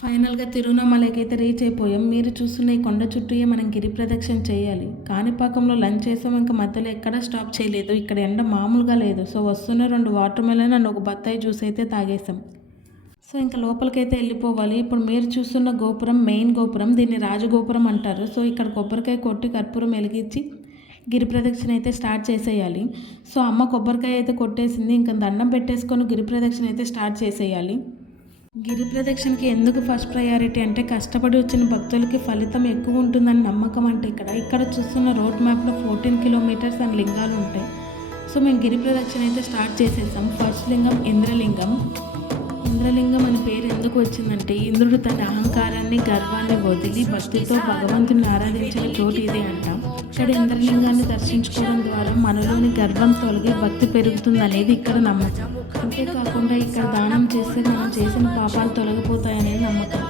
ఫైనల్‌గా తిరువన్నామలైకి అయితే రీచ్ అయిపోయాం. మీరు చూస్తున్న ఈ కొండ చుట్టూయే మనం గిరి ప్రదక్షిణ చేయాలి. కాణిపాకంలో లంచ్ చేసాం. ఇంక మధ్యలో ఎక్కడా స్టాప్ చేయలేదు. ఇక్కడ ఎండ మామూలుగా లేదు. సో వస్తున్న 2 వాటర్ మెలన్ అండ్ ఒక బత్తాయి జ్యూస్ అయితే తాగేసాం. సో ఇంక లోపలికైతే వెళ్ళిపోవాలి. ఇప్పుడు మీరు చూస్తున్న గోపురం మెయిన్ గోపురం. దీన్ని రాజగోపురం అంటారు. సో ఇక్కడ కొబ్బరికాయ కొట్టి కర్పూరం వెలిగించి గిరి ప్రదక్షిణ అయితే స్టార్ట్ చేసేయాలి. సో అమ్మ కొబ్బరికాయ అయితే కొట్టేసింది. ఇంకా దండం పెట్టేసుకొని గిరి ప్రదక్షిణ అయితే స్టార్ట్ చేసేయాలి. గిరి ప్రదక్షిణకి ఎందుకు ఫస్ట్ ప్రయారిటీ అంటే కష్టపడి వచ్చిన భక్తులకి ఫలితం ఎక్కువ ఉంటుందని నమ్మకం. అంటే ఇక్కడ చూస్తున్న రోడ్ మ్యాప్లో 14 కిలోమీటర్స్ అండ్ లింగాలు ఉంటాయి. సో మేము గిరి ప్రదక్షిణ అయితే స్టార్ట్ చేసేసాం. ఫస్ట్ లింగం ఇంద్రలింగం. ఇంద్రలింగం అని పేరు ఎందుకు వచ్చిందంటే ఇంద్రుడు తన అహంకారాన్ని గర్వాన్ని వదిలి భక్తితో భగవంతుని ఆరాధించిన చోటు ఇదే అంటాం. ఇక్కడ ఇంద్రలింగాన్ని దర్శించుకోవడం ద్వారా మనలోని గర్వం తొలగి భక్తి పెరుగుతుంది అనేది ఇక్కడ నమ్మకం. అంతేకాకుండా ఇక్కడ దానం చేస్తే మనం చేసిన పాపాలు తొలగిపోతాయనేది నమ్మకం.